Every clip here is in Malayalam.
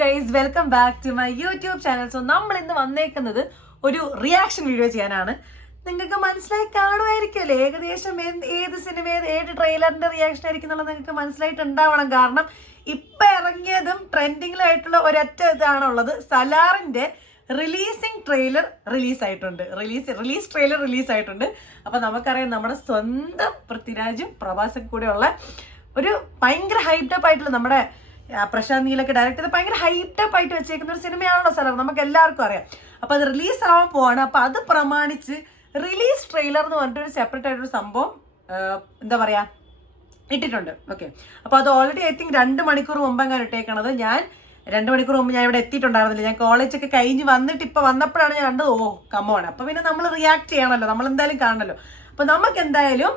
Guys, welcome back to my YouTube channel. So നമ്മൾ ഇന്ന് വന്നേക്കുന്നത് ഒരു റിയാക്ഷൻ വീഡിയോ ചെയ്യാനാണ്. നിങ്ങൾക്ക് മനസ്സിലായി കാണുമായിരിക്കുമല്ലോ ഏകദേശം ഏത് സിനിമ ഏത് ട്രെയിലറിന്റെ റിയാക്ഷൻ ആയിരിക്കും എന്നുള്ളത് നിങ്ങൾക്ക് മനസ്സിലായിട്ടുണ്ടാവണം. കാരണം ഇപ്പൊ ഇറങ്ങിയതും ട്രെൻഡിങ്ങിലായിട്ടുള്ള ഒരൊറ്റ ഇതാണുള്ളത്. സലാറിന്റെ റിലീസിങ് ട്രെയിലർ റിലീസായിട്ടുണ്ട്. റിലീസ് ട്രെയിലർ റിലീസായിട്ടുണ്ട്. അപ്പൊ നമുക്കറിയാം നമ്മുടെ സ്വന്തം പൃഥ്വിരാജും പ്രഭാസൊക്കെ കൂടെയുള്ള ഒരു ഭയങ്കര ഹൈപ്ഡപ്പ് ആയിട്ടുള്ള നമ്മുടെ പ്രശാന്ത് നീലൊക്കെ ഡയറക്ട് ചെയ്ത് ഭയങ്കര ഹൈപ്ഡപ്പ് ആയിട്ട് വെച്ചേക്കുന്ന ഒരു സിനിമയാണല്ലോ സലാർ, നമുക്ക് എല്ലാവർക്കും അറിയാം. അപ്പൊ അത് റിലീസ് ആവാൻ പോവാണ്. അപ്പൊ അത് പ്രമാണിച്ച് റിലീസ് ട്രെയിലർ എന്ന് പറഞ്ഞിട്ട് ഒരു സെപ്പറേറ്റ് ആയിട്ടൊരു സംഭവം എന്താ പറയാ ഇട്ടിട്ടുണ്ട്. ഓക്കെ, അപ്പൊ അത് ഓൾറെഡി ഐ തിങ്ക് 2 മണിക്കൂർ മുമ്പ് അങ്ങനെ ഇട്ടേക്കണത്. ഞാൻ 2 മണിക്കൂർ മുമ്പ് ഞാൻ ഇവിടെ എത്തിയിട്ടുണ്ടായിരുന്നില്ല. ഞാൻ കോളേജൊക്കെ കഴിഞ്ഞ് വന്നിട്ട് ഇപ്പൊ വന്നപ്പോഴാണ് ഞാൻ കണ്ടത്. ഓ കമോൺ, അപ്പൊ പിന്നെ നമ്മൾ റിയാക്ട് ചെയ്യണമല്ലോ, നമ്മൾ എന്തായാലും കാണണമല്ലോ. അപ്പൊ നമുക്ക് എന്തായാലും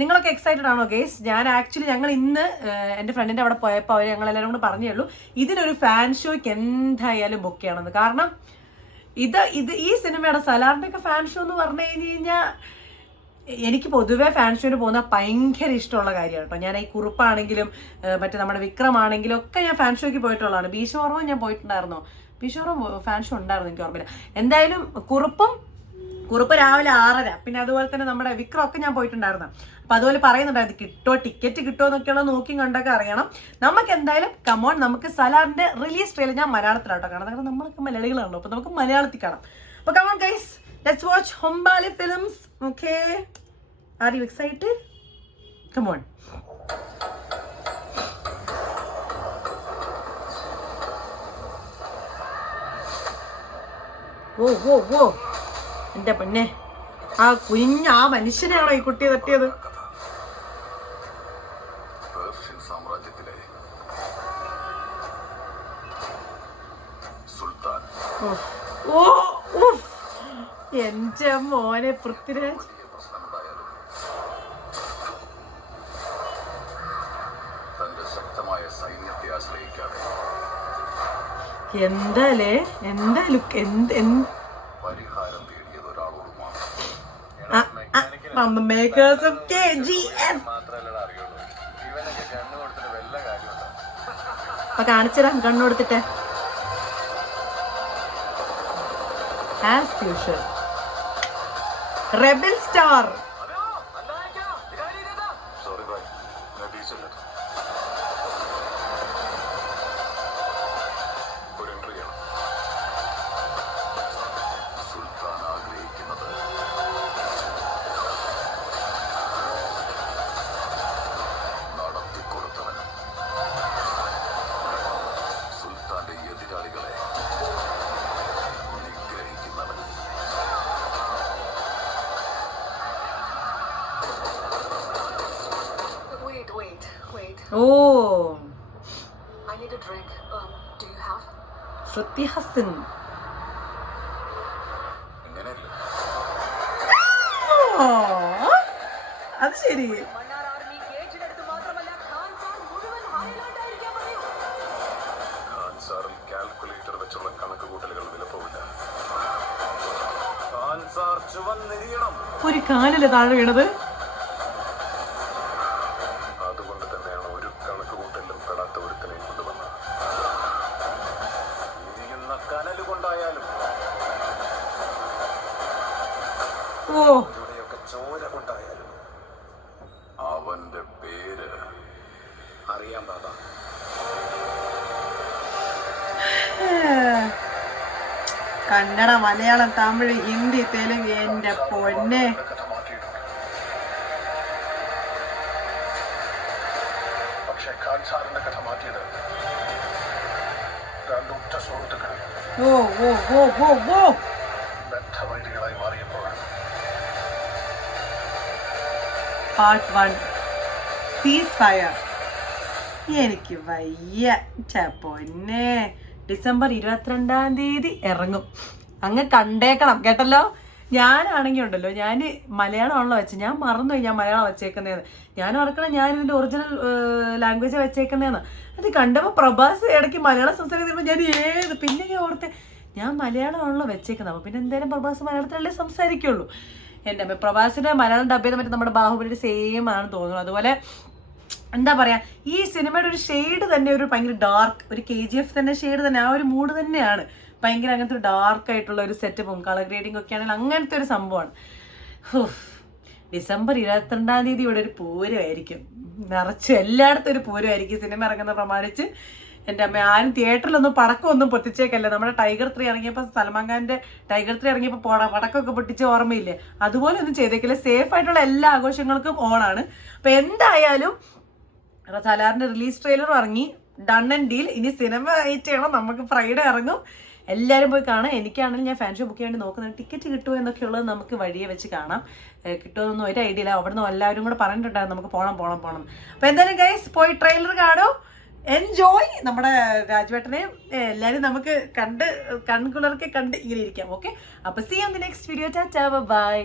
നിങ്ങളൊക്കെ എക്സൈറ്റഡ് ആണോ ഗേസ്? ഞാൻ ആക്ച്വലി ഞങ്ങൾ ഇന്ന് എൻ്റെ ഫ്രണ്ടിൻ്റെ അവിടെ പോയപ്പോൾ അവർ ഞങ്ങളെല്ലാവരും കൂടെ പറഞ്ഞേ ഉള്ളൂ ഇതിനൊരു ഫാൻ ഷോയ്ക്ക് എന്തായാലും ബുക്ക് ചെയ്യണമെന്ന്. കാരണം ഈ സിനിമയുടെ സലാറിൻ്റെ ഒക്കെ ഫാൻ ഷോ എന്ന് പറഞ്ഞു കഴിഞ്ഞാൽ എനിക്ക് പൊതുവേ ഫാൻ ഷോന് പോകുന്ന ഭയങ്കര ഇഷ്ടമുള്ള കാര്യമാണ് കേട്ടോ. ഞാൻ ഈ കുറുപ്പാണെങ്കിലും മറ്റേ നമ്മുടെ വിക്രമാണെങ്കിലും ഒക്കെ ഞാൻ ഫാൻ ഷോയ്ക്ക് പോയിട്ടുള്ളതാണ്. ഭീഷ്മപർവ്വം ഞാൻ പോയിട്ടുണ്ടായിരുന്നോ? ഭീഷ്മപർവ്വം ഫാൻ ഷോ ഉണ്ടായിരുന്നു, എനിക്ക് ഓർമ്മയില്ല. എന്തായാലും കുറുപ്പ് രാവിലെ 6:30, പിന്നെ അതുപോലെ തന്നെ നമ്മുടെ വിക്രം ഒക്കെ ഞാൻ പോയിട്ടുണ്ടായിരുന്നു. അപ്പൊ അതുപോലെ പറയുന്നുണ്ടായിരുന്നു ടിക്കറ്റ് കിട്ടുമോ എന്നൊക്കെയുള്ള നോക്കി കണ്ടൊക്കെ അറിയണം. നമുക്ക് എന്തായാലും കമോൺ, നമുക്ക് സലാറിന്റെ റിലീസ് ട്രെയിലർ ഞാൻ മലയാളത്തിലാട്ടോ കാണാം. കാരണം നമ്മളൊക്കെ മലയാളികളാണല്ലോ, അപ്പൊ നമുക്ക് മലയാളത്തിൽ കാണാം. അപ്പൊ come on guys, let's watch Hombale films. Okay, are you excited? Come on. ഓ ഓ ഓ എന്റെ പെണ്ണെ, ആ മനുഷ്യനെയാണോ ഈ കുട്ടിയെ തട്ടിയത്? എന്റെ മോനെ Prithviraj, എന്തായാലേ from the makers of KGF. അപ്പൊ കാണിച്ചരാം കണ്ണു കൊടുത്തിട്ട്. As usual, Rebel Star. Oh, I need a drink. Do you have? Shruti Hassan. അത് ശരി. കാൽക്കുലേറ്റർ വെച്ചുള്ള കണക്കുകൂട്ടലുകൾ വിലപ്പോവില്ല. ഒരു കാലില് താഴെ വീണത്. ചോര കൊണ്ടായാലും അവന്റെ പേര് അറിയാൻ പാടാ. കന്നഡ, മലയാളം, തമിഴ്, ഹിന്ദി, തെലുങ്ക്, എന്റെ പൊന്നെ. പക്ഷേ ഖാൻ സാറിന്റെ കഥ മാറ്റിയത് 2 ഉറ്റ സുഹൃത്തുക്കൾ ബദ്ധവൈരികളായി മാറിയപ്പോഴാണ്. പാർട്ട് 1 സീസ് ഫയർ. എനിക്ക് വയ്യ പൊന്നെ. ഡിസംബർ 22-ാം തീയതി ഇറങ്ങും. അങ്ങ് കണ്ടേക്കണം കേട്ടല്ലോ. ഞാനാണെങ്കിൽ ഉണ്ടല്ലോ, ഞാൻ മലയാളമാണല്ലോ വെച്ചത്. ഞാൻ മറന്നുപോയി ഞാൻ മലയാളം വെച്ചേക്കുന്നതെന്ന്. ഞാൻ ഓർക്കണം ഞാൻ ഇതിൻ്റെ ഒറിജിനൽ ലാംഗ്വേജ് വെച്ചേക്കുന്നതെന്ന്. അത് കണ്ടപ്പോൾ പ്രഭാസ് ഇടയ്ക്ക് മലയാളം സംസാരിക്കുമ്പോൾ ഞാൻ പിന്നെ ഞാൻ ഓർത്തെ ഞാൻ മലയാളമാണല്ലോ വെച്ചേക്കുന്നത്. അപ്പോൾ പിന്നെ എന്തായാലും പ്രഭാസ് മലയാളത്തിലല്ലേ സംസാരിക്കുള്ളൂ. എൻ്റെ പ്രഭാസിൻ്റെ മലയാളം ഡബ് ചെയ്ത് മറ്റേ നമ്മുടെ ബാഹുബലിയുടെ സെയിം ആണ് തോന്നുന്നു. അതുപോലെ എന്താ പറയാ, ഈ സിനിമയുടെ ഒരു ഷെയ്ഡ് തന്നെ ഒരു ഭയങ്കര ഡാർക്ക്, ഒരു KGF തന്നെ ഷെയ്ഡ് തന്നെ, ആ ഒരു മൂഡ് തന്നെയാണ്. ഭയങ്കര അങ്ങനത്തെ ഒരു ഡാർക്ക് ആയിട്ടുള്ള ഒരു സെറ്റപ്പും കളർ ഗ്രേഡിങ് ഒക്കെ ആണെങ്കിൽ അങ്ങനത്തെ ഒരു സംഭവമാണ്. ഡിസംബർ 22 ഇവിടെ ഒരു പൂരമായിരിക്കും, നിറച്ച് എല്ലായിടത്തും ഒരു പൂരമായിരിക്കും സിനിമ ഇറങ്ങുന്ന പ്രമാണിച്ച്. എൻ്റെ അമ്മ, ആരും തിയേറ്ററിലൊന്നും പടക്കമൊന്നും പൊട്ടിച്ചേക്കല്ല. നമ്മുടെ ടൈഗർ 3 ഇറങ്ങിയപ്പോൾ, സൽമാൻ ഖാൻ്റെ ടൈഗർ 3 ഇറങ്ങിയപ്പോൾ പടക്കമൊക്കെ പൊട്ടിച്ച് ഓർമ്മയില്ലേ, അതുപോലെ ഒന്നും ചെയ്തേക്കില്ല. സേഫ് ആയിട്ടുള്ള എല്ലാ ആഘോഷങ്ങൾക്കും ഓണാണ്. അപ്പം എന്തായാലും സലാറിൻ്റെ റിലീസ് ട്രെയിലറും ഇറങ്ങി, ഡൺ ആൻഡ് ഡീൽ. ഇനി സിനിമ വെയിറ്റ് ചെയ്യണം, നമുക്ക് ഫ്രൈഡേ ഇറങ്ങും. എല്ലാവരും പോയി കാണാം. എനിക്കാണെങ്കിൽ ഞാൻ ഫാൻ ഷോ ബുക്ക് ചെയ്യാൻ വേണ്ടി നോക്കുന്നത്, ടിക്കറ്റ് കിട്ടുമോ എന്നൊക്കെയുള്ളത് നമുക്ക് വഴിയെ വെച്ച് കാണാം. കിട്ടുമെന്നൊന്നും ഒരു ഐഡിയ ഇല്ല. അവിടെ നിന്ന് എല്ലാവരും കൂടെ പറഞ്ഞിട്ടുണ്ടായിരുന്നു നമുക്ക് പോകണം. അപ്പോൾ എന്തായാലും ഗൈസ് പോയി ട്രെയിലർ കാണും, എൻജോയ്. നമ്മുടെ രാജുവേട്ടനെയും എല്ലാവരും നമുക്ക് കൺകുളർക്ക് കണ്ട് ഇങ്ങനെ ഇരിക്കാം. ഓക്കെ, അപ്പോൾ see on the next video. Tata, by.